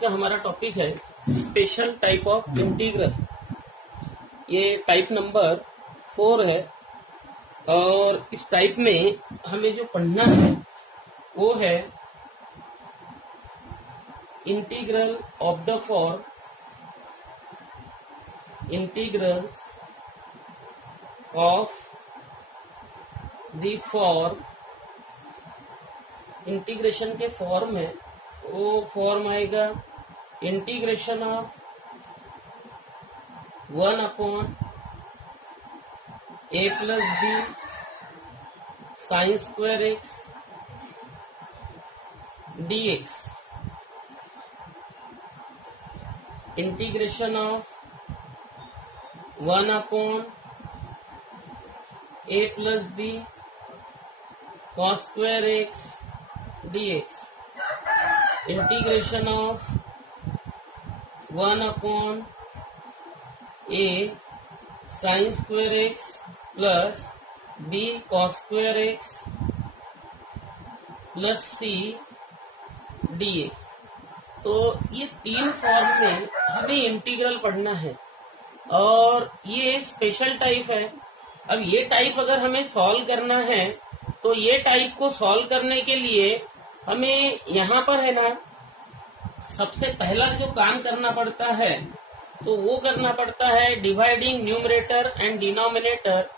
का हमारा टॉपिक है स्पेशल टाइप ऑफ इंटीग्रल। ये टाइप नंबर 4 है और इस टाइप में हमें जो पढ़ना है वो है integral of the form integrals of the form. Integration के फॉर्म है वो फॉर्म आएगा integration of 1/a plus b sine square x dx। Integration of 1/a plus b cos square x dx। Integration of 1/a sine square x plus b cos square x plus c dx। तो ये तीन form में हमें integral पढ़ना है और ये special type है। अब ये टाइप अगर हमें सॉल्व करना है तो ये टाइप को सॉल्व करने के लिए हमें यहाँ पर है ना सबसे पहला जो काम करना पड़ता है तो वो करना पड़ता है dividing numerator and denominator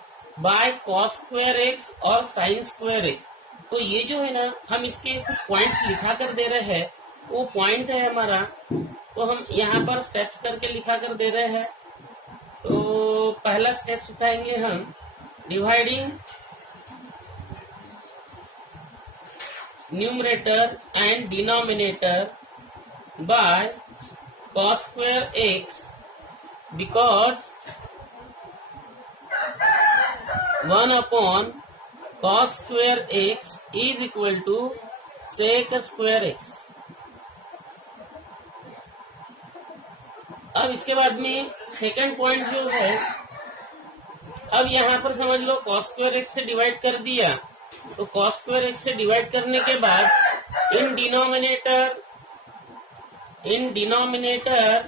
by cos square x और साइन स्क्वायर एक्स। तो ये जो है ना हम इसके कुछ पॉइंट्स लिखा कर दे रहे हैं, वो पॉइंट है हमारा, तो हम यहाँ पर स्टेप्स करके लिखा कर दे रहे हैं। तो पहला स्टेप्स उठाएंगे हम dividing numerator and denominator by cos square x because 1/cos square x is equal to sec square x। अब इसके बाद में सेकंड पॉइंट जो है, अब यहाँ पर समझ लो cos square x से डिवाइड कर दिया, तो cos square x से डिवाइड करने के बाद in denominator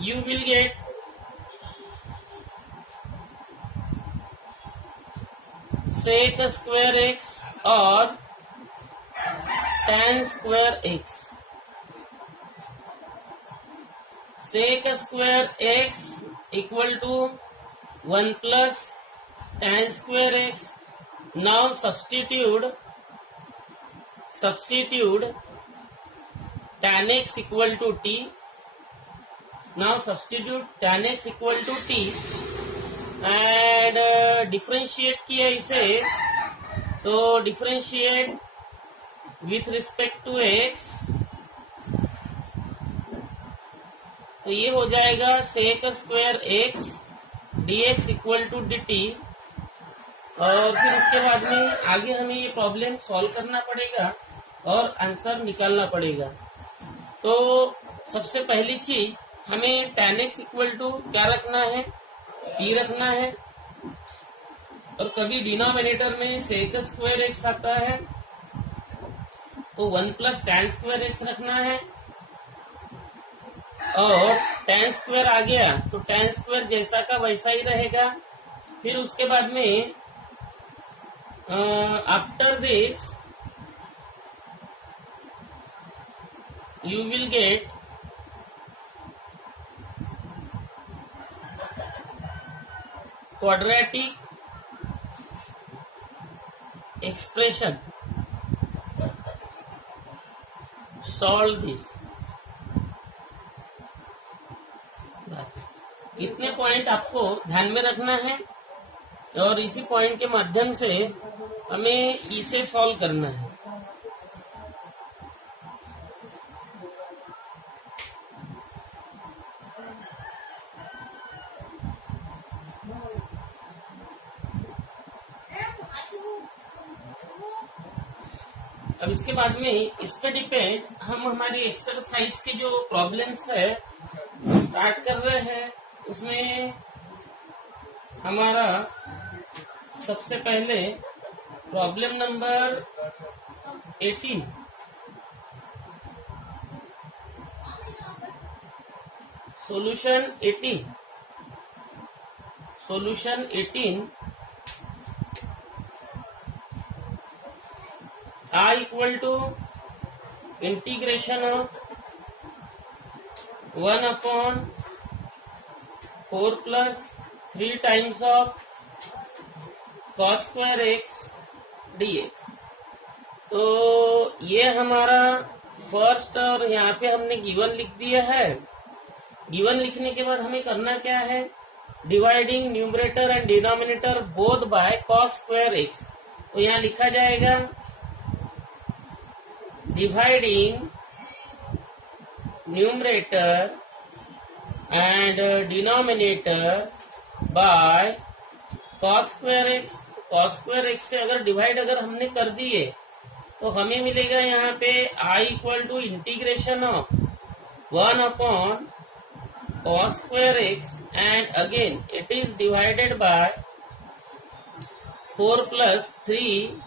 you will get sec square x or tan square x। sec square x equal to 1 plus tan square x। now substitute tan x equal to t। now substitute tan x equal to t and differentiate किया इसे, तो differentiate with respect to x, तो ये हो जाएगा sec square x dx equal to dt। और फिर उसके बाद में आगे हमें ये प्रॉब्लम सॉल्व करना पड़ेगा और आंसर निकालना पड़ेगा। तो सबसे पहली चीज हमें tan x इक्वल टू क्या रखना है, t रखना है, और कभी डिनोमिनेटर में sec स्क्वायर x आता है तो 1 प्लस tan स्क्वायर x रखना है, और tan स्क्वायर आ गया तो tan स्क्वायर जैसा का वैसा ही रहेगा। फिर उसके बाद में after this you will get quadratic expression। solve this। बस इतने पॉइंट आपको ध्यान में रखना है और इसी पॉइंट के माध्यम से हमें इसे सॉल्व करना है। अब इसके बाद में इस पे डिपेंड हम हमारी एक्सरसाइज के जो प्रॉब्लम्स है स्टार्ट कर रहे हैं। उसमें हमारा सबसे पहले problem number 18। Solution 18। Solution 18 I equal to integration of 1 upon 4 plus 3 times of cos square x dx। तो ये हमारा फर्स्ट, और यहाँ पे हमने गिवन लिख दिया है। गिवन लिखने के बाद हमें करना क्या है, dividing numerator and denominator both by cos square x। तो यहाँ लिखा जाएगा dividing numerator and denominator by cos square x। cos square x से अगर डिवाइड हमने कर दिए तो हमें मिलेगा यहाँ पे I equal to integration of 1 upon cos square x and again it is divided by 4 plus 3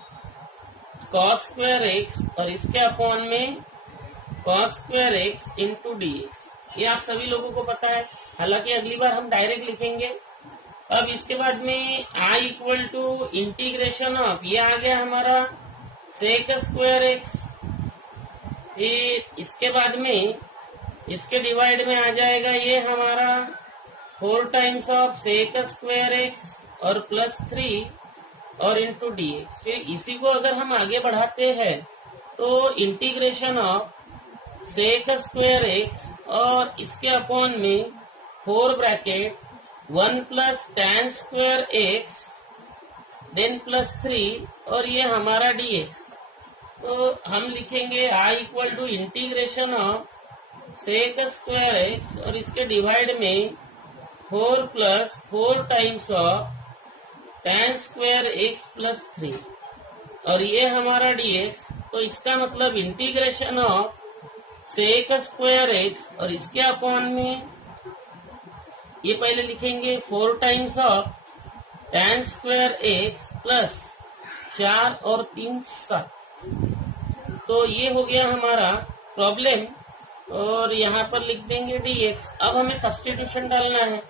cos square x और इसके अपॉन में cos square x into dx। ये आप सभी लोगों को पता है, हालांकि अगली बार हम डायरेक्ट लिखेंगे। अब इसके बाद में I equal to integration of, ये आ गया हमारा sec स्क्वायर x। फिर इसके बाद में इसके डिवाइड में आ जाएगा ये हमारा 4 times of sec square x और प्लस 3 और इंटू dx। फिर इसी को अगर हम आगे बढ़ाते हैं तो integration of sec square x और इसके अपॉन में 4 bracket 1 plus tan square x then plus 3 और ये हमारा dx। तो हम लिखेंगे I equal to integration of sec square x और इसके डिवाइड में 4 plus 4 times of tan square x plus 3 और ये हमारा dx। तो इसका मतलब integration of sec square x और इसके अपॉन में ये पहले लिखेंगे 4 times of tan square x plus 4 और 3 7। तो ये हो गया हमारा प्रॉब्लम और यहाँ पर लिख देंगे dx। अब हमें सब्स्टिट्यूशन डालना है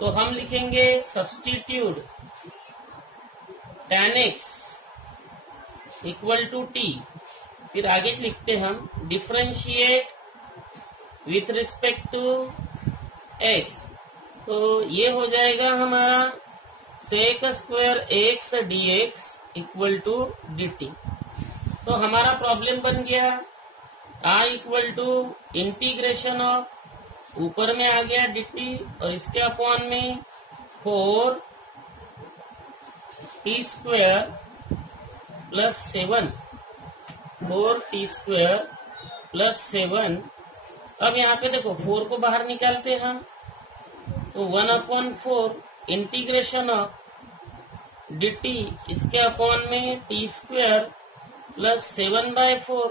तो हम लिखेंगे substitute tan x equal to t। फिर आगे लिखते हम differentiate with respect to x। तो ये हो जाएगा हमारा sec square x dx equal to dt। तो हमारा प्रॉब्लम बन गया I equal to integration of, ऊपर में आ गया dt और इसके अपॉन में 4 t square plus 7, 4 t square plus 7। अब यहाँ पे देखो 4 को बाहर निकालते हैं तो 1 अपॉन 4 इंटीग्रेशन ऑफ dt इसके अपॉन में t स्क्वायर प्लस 7/4।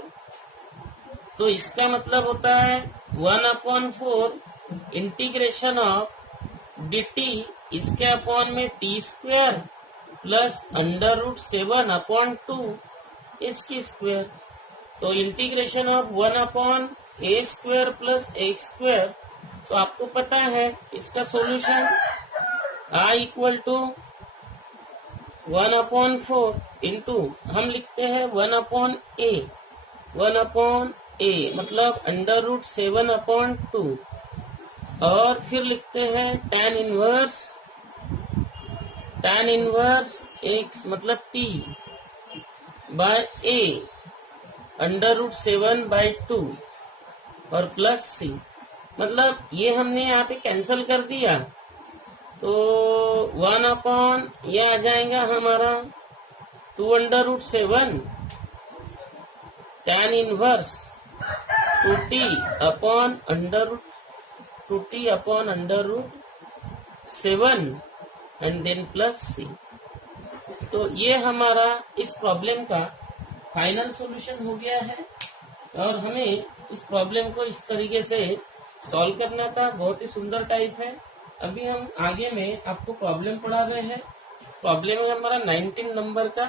तो इसका मतलब होता है 1 अपॉन 4 इंटीग्रेशन ऑफ dt इसके अपॉन में t स्क्वायर प्लस √7 अपॉन 2 इसकी स्क्वायर। तो integration of 1 upon a square plus x square. तो आपको पता है इसका solution I equal to 1 upon 4 into हम लिखते हैं 1 अपॉन a, 1 अपॉन a मतलब √7 अपॉन 2 और फिर लिखते हैं tan इनवर्स x मतलब t बाय a √7/2 और प्लस c। मतलब ये हमने यहाँ पे कैंसिल कर दिया तो 1 अपॉन ये आ जाएगा हमारा 2√7 tan inverse 2t upon √7 and then plus c. तो ये हमारा इस प्रॉब्लम का फाइनल सॉल्यूशन हो गया है और हमें इस प्रॉब्लम को इस तरीके से सॉल्व करना था। बहुत ही सुंदर टाइप है। अभी हम आगे में आपको प्रॉब्लम पढ़ा रहे हैं प्रॉब्लम है हमारा 19 नंबर का।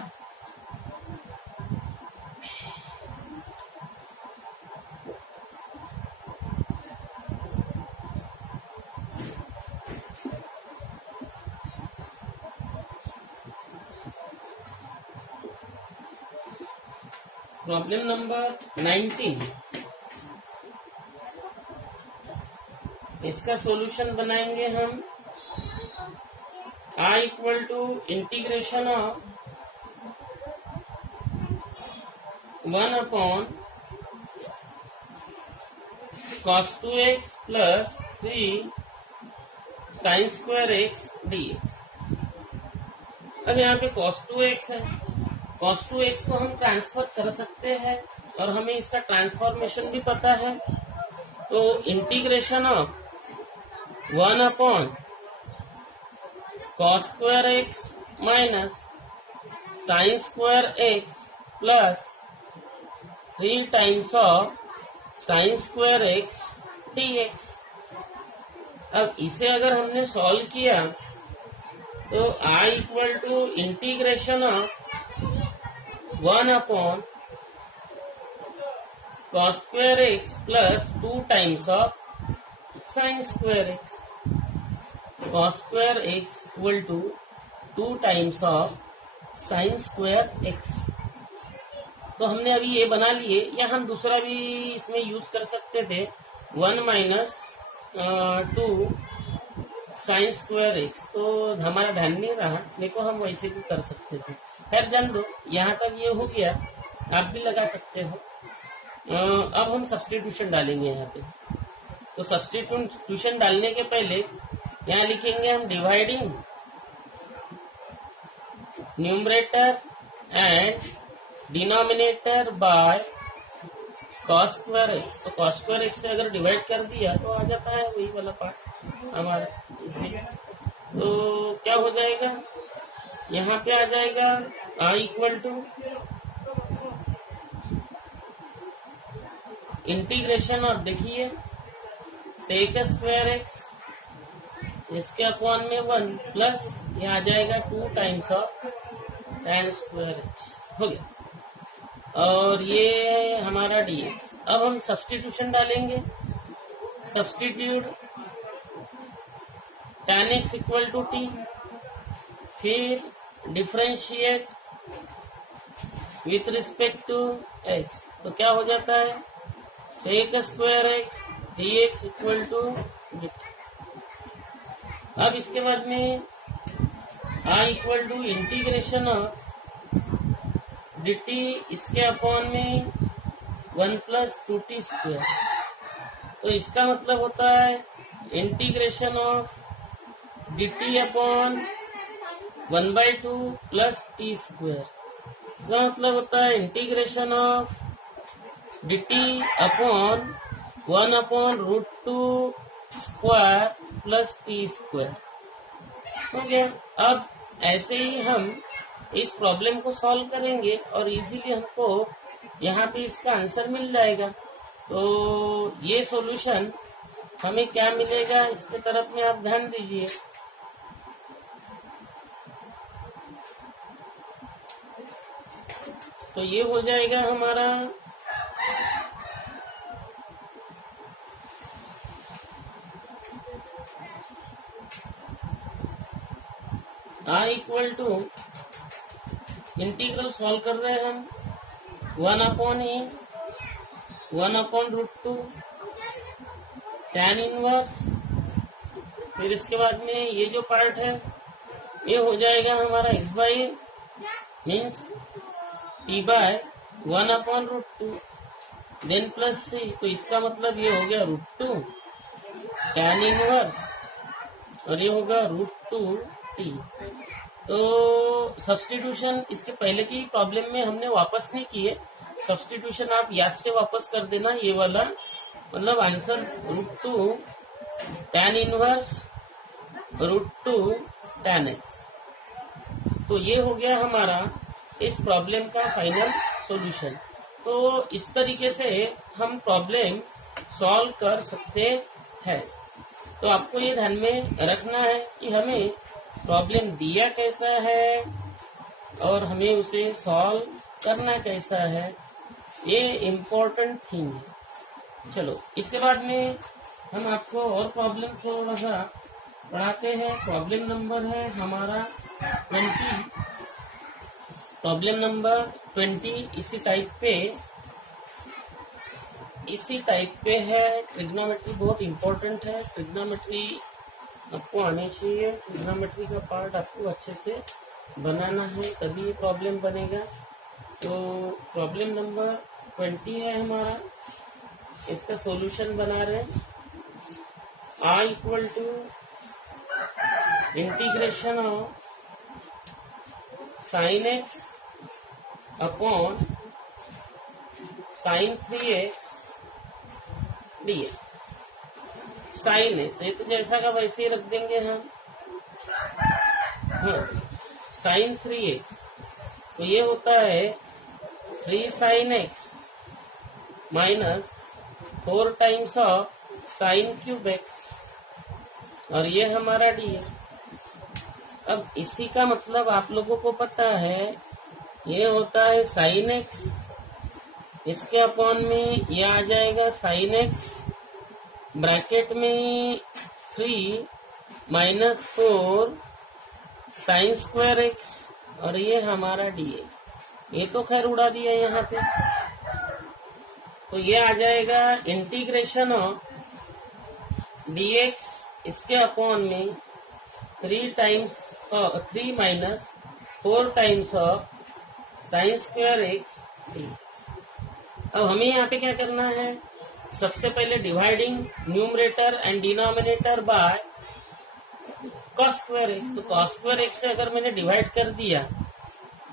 प्रॉब्लम नंबर 19, इसका सॉल्यूशन बनाएंगे हम। I equal to integration of 1 upon cos 2x plus 3 sin square x dx। अब यहाँ पे cos 2x है, cos 2x को हम ट्रांसफर कर सकते हैं और हमें इसका ट्रांसफॉर्मेशन भी पता है। तो integration of 1 upon cos square x minus sin square x plus 3 times of sin square x dx। अब इसे अगर हमने सॉल्व किया तो I equal to integration of 1 upon cos square x plus 2 times of sin square x। cos square x equal to 2 times of sin square x। तो हमने अभी ये बना लिए, या हम दूसरा भी इसमें यूज कर सकते थे, 1 माइनस 2 sin स्क्वायर x। तो हमारा ध्यान नहीं रहा, देखो हम वैसे भी कर सकते थे। खैर जान दो, यहाँ तक ये हो गया, आप भी लगा सकते हो। अब हम सब्स्टिट्यूशन डालेंगे यहाँ पे। तो सब्स्टिट्यूशन डालने के पहले यहाँ लिखेंगे हम dividing numerator and denominator by cos square x। तो cos स्क्वायर x से अगर डिवाइड कर दिया तो आ जाता है वही वाला पार्ट हमारा। तो क्या हो जाएगा, यहाँ पे आ जाएगा I equal to integration of, देखिए सेक स्क्वायर x इसके अपॉन में 1 प्लस ये आ जाएगा 2 times of tan square x हो गया। और ये हमारा dx। अब हम सब्स्टिट्यूशन डालेंगे। Substitute tan x equal to t, फिर differentiate with respect to x। तो क्या हो जाता है, sec square x dx equal to dt। अब इसके बाद में I equal to integration of dt इसके अपॉन में 1 प्लस 2t स्क्वायर। तो इसका मतलब होता है integration of dt upon 1/2 plus t square. इसका मतलब होता है integration of dt upon 1 upon √2 square plus T square हो गया। अब ऐसे ही हम इस प्रॉब्लम को सॉल्व करेंगे और इजीली हमको यहाँ पे इसका आंसर मिल जाएगा। तो ये सॉल्यूशन हमें क्या मिलेगा, इसके तरफ में आप ध्यान दीजिए। तो ये हो जाएगा हमारा I equal to integral solve कर रहे हैं हम 1 upon e 1 upon √2 tan inverse. फिर इसके बाद में ये जो पार्ट है ये हो जाएगा हमारा x by a means t by 1 upon √2 then plus c। तो इसका मतलब ये हो गया √2 tan इनवर्स और ये होगा √2t। तो सब्स्टिट्यूशन इसके पहले की प्रॉब्लम में हमने वापस नहीं किए, सब्स्टिट्यूशन आप याद से वापस कर देना ये वाला, मतलब answer √2 tan inverse √2 tan x। तो ये हो गया हमारा इस प्रॉब्लम का फाइनल सॉल्यूशन। तो इस तरीके से हम प्रॉब्लम सॉल्व कर सकते हैं। तो आपको ये ध्यान में रखना है कि हमें प्रॉब्लम दिया कैसा है और हमें उसे सॉल्व करना कैसा है, ये इम्पोर्टेंट थिंग है। चलो इसके बाद में हम आपको और प्रॉब्लम थोड़ा सा पढ़ाते हैं। प्रॉब्लम नंबर है हमारा 20। प्रॉब्लम नंबर 20 इसी टाइप पे है। ट्रिग्नोमेट्री बहुत इम्पोर्टेंट है। ट्रिग्नोमेट्री आपको आने चाहिए। ट्रिग्नोमेट्री का पार्ट आपको अच्छे से बनाना है, तभी ये प्रॉब्लम बनेगा। तो प्रॉब्लम नंबर 20 है हमारा, इसका सॉल्यूशन बना रहे हैं। I equal to integration of sine x upon sine 3x dx। Sine x ये तो जैसा का वैसे ही रख देंगे हम। हाँ, साइन 3x तो ये होता है 3 sine x minus 4 times of sine cube x, और ये हमारा dx। अब इसी का मतलब आप लोगों को पता है, ये होता है साइन एक्स, इसके अपॉन में ये आ जाएगा साइन एक्स ब्रैकेट में 3 माइनस 4 साइन स्क्वायर एक्स, और ये हमारा dx। ये तो खैर उड़ा दिया यहाँ पे। तो ये आ जाएगा इंटीग्रेशन ऑफ dx, इसके अपॉन में 3 minus 4 times of sine square x dx। अब हमें यहाँ पे क्या करना है, सबसे पहले dividing numerator and denominator by cos square x. तो कॉस स्क्वायर एक्स से अगर मैंने डिवाइड कर दिया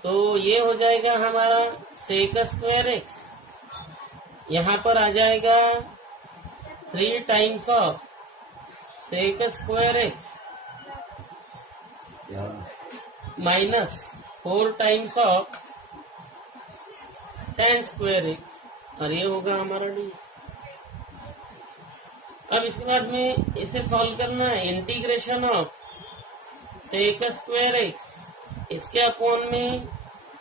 तो ये हो जाएगा हमारा सेक स्क्वायर एक्स। यहाँ पर आ जाएगा 3 times of sec square x minus 4 times of tan square x, और ये होगा हमारा डी। अब इसके बाद में इसे सॉल्व करना है। Integration of sec square x, इसके अपॉन में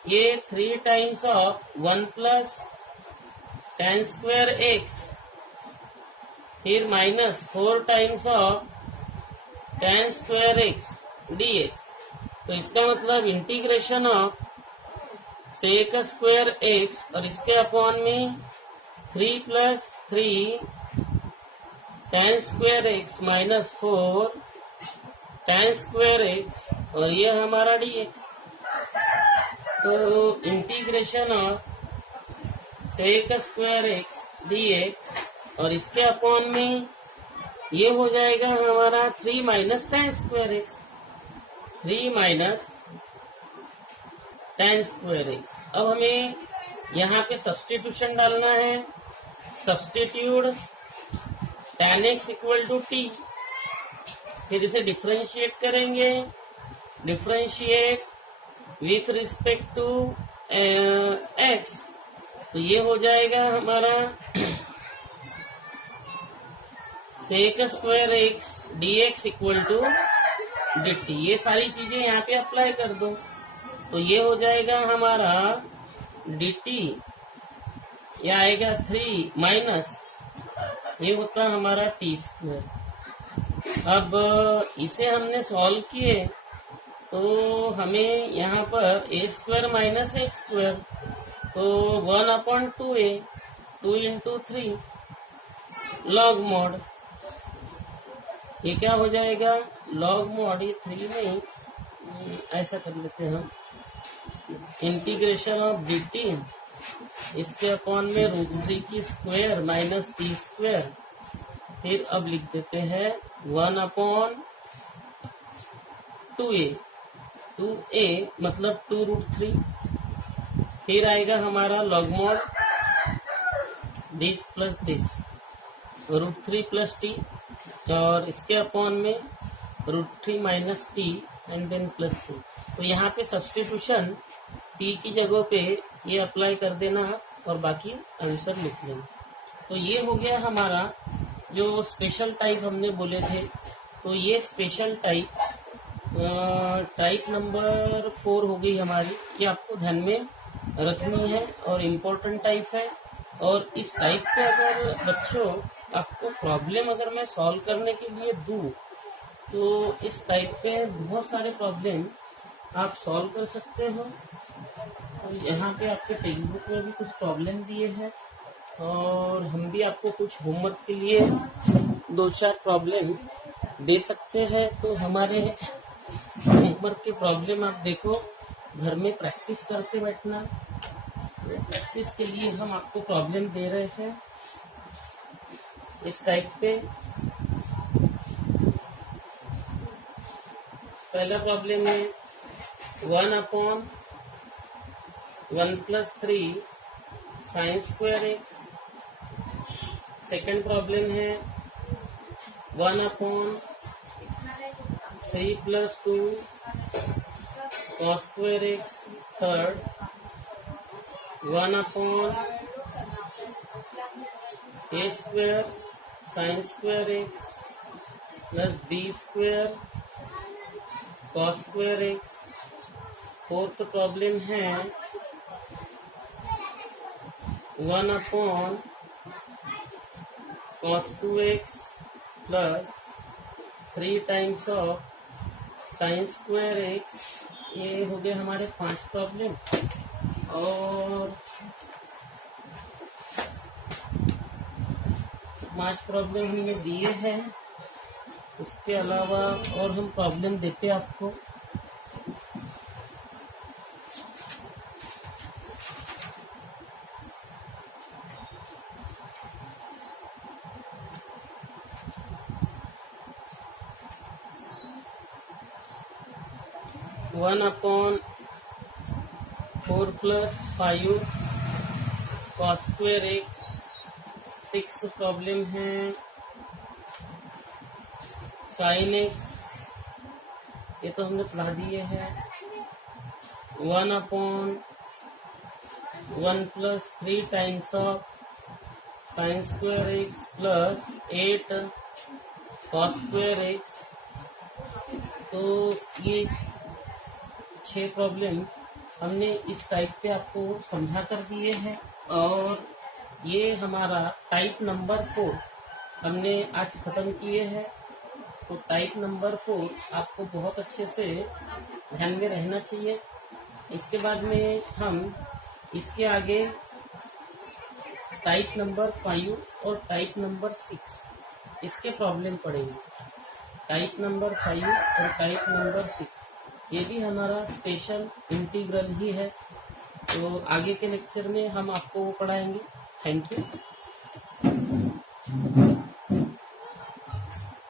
ये 3 times of 1 plus tan square x, फिर minus 4 times of tan square x dx। तो इसका मतलब integration of sec square x और इसके अपॉन में 3 plus 3 tan square x minus 4 tan square x, और ये हमारा dx। तो integration of sec square x dx और इसके अपॉन में ये हो जाएगा हमारा 3 minus tan square x, 3 minus tan square x. अब हमें यहाँ पे सब्स्टिट्यूशन डालना है। Substitute tan x equal to t, फिर इसे डिफ्रेंशिएट करेंगे। Differentiate with respect to x, तो ये हो जाएगा हमारा sec square x dx equal to dt। ये सारी चीजें यहाँ पे अप्लाई कर दो, तो ये हो जाएगा हमारा dt, ये आएगा 3 माइनस ये होता है हमारा टी स्क्वायर। अब इसे हमने सॉल्व किए तो हमें यहाँ पर ए स्क्वायर माइनस एक्स स्क्वायर, तो 1/2a 2 इंटू 3 लॉग मॉड, ये क्या हो जाएगा लॉग मॉड, ये 3 नहीं, ऐसा कर लेते हैं हम। इंटीग्रेशन ऑफ dt, इसके अपॉन में √3 की स्क्वायर माइनस टी स्क्वायर, फिर अब लिख देते हैं 1/2a मतलब 2√3, फिर आएगा हमारा log mod this plus this √3 plus t, और इसके अपॉन में √3 minus t and then plus c. तो यहाँ पे सब्स्टिट्यूशन टी की जगह पे ये अप्लाई कर देना और बाकी आंसर लिख लेना। तो ये हो गया हमारा जो स्पेशल टाइप हमने बोले थे। तो ये स्पेशल टाइप टाइप नंबर 4 हो गई हमारी, ये आपको ध्यान में रखनी है और इम्पोर्टेंट टाइप है। और इस टाइप पे अगर बच्चों आपको प्रॉब्लम अगर मैं सॉल्व करने के लिए दूँ तो इस टाइप पे बहुत सारे प्रॉब्लम आप सॉल्व कर सकते हो। और यहाँ पे आपके टेक्स्ट बुक में भी कुछ प्रॉब्लम दिए हैं और हम भी आपको कुछ होमवर्क के लिए 2-4 प्रॉब्लम दे सकते हैं। तो हमारे होमवर्क के प्रॉब्लम आप देखो, घर में प्रैक्टिस करते बैठना। प्रैक्टिस के लिए हम आपको प्रॉब्लम दे रहे हैं इस टाइप पे। पहला प्रॉब्लम है 1/1+3 sin square x. Second problem है 1/3+2 cos square x. Third 1/a² sin square x plus b² cos square x. Fourth problem है 1/cos 2x plus 3 times of sin square x. ये हो गए हमारे 5 प्रॉब्लम। और 5 प्रॉब्लम हमने दिए हैं। इसके अलावा और हम प्रॉब्लम देते आपको। One upon 4+5 cos square x. 6 problem है sin एक्स, ये तो हमने पढ़ा दिए हैं। 1/1+3 times of sin square x plus 8 cos square x. तो ये 6 प्रॉब्लम हमने इस टाइप पे आपको समझा कर दिए हैं। और ये हमारा टाइप नंबर 4 हमने आज खत्म किए हैं। तो टाइप नंबर 4 आपको बहुत अच्छे से ध्यान में रहना चाहिए। इसके बाद में हम इसके आगे टाइप नंबर 5 और टाइप नंबर 6 इसके प्रॉब्लम पढ़ेंगे। टाइप नंबर 5 और टाइप नंबर 6 ये भी हमारा स्पेशल इंटीग्रल ही है। तो आगे के लेक्चर में हम आपको वो पढ़ाएंगे। Thank you.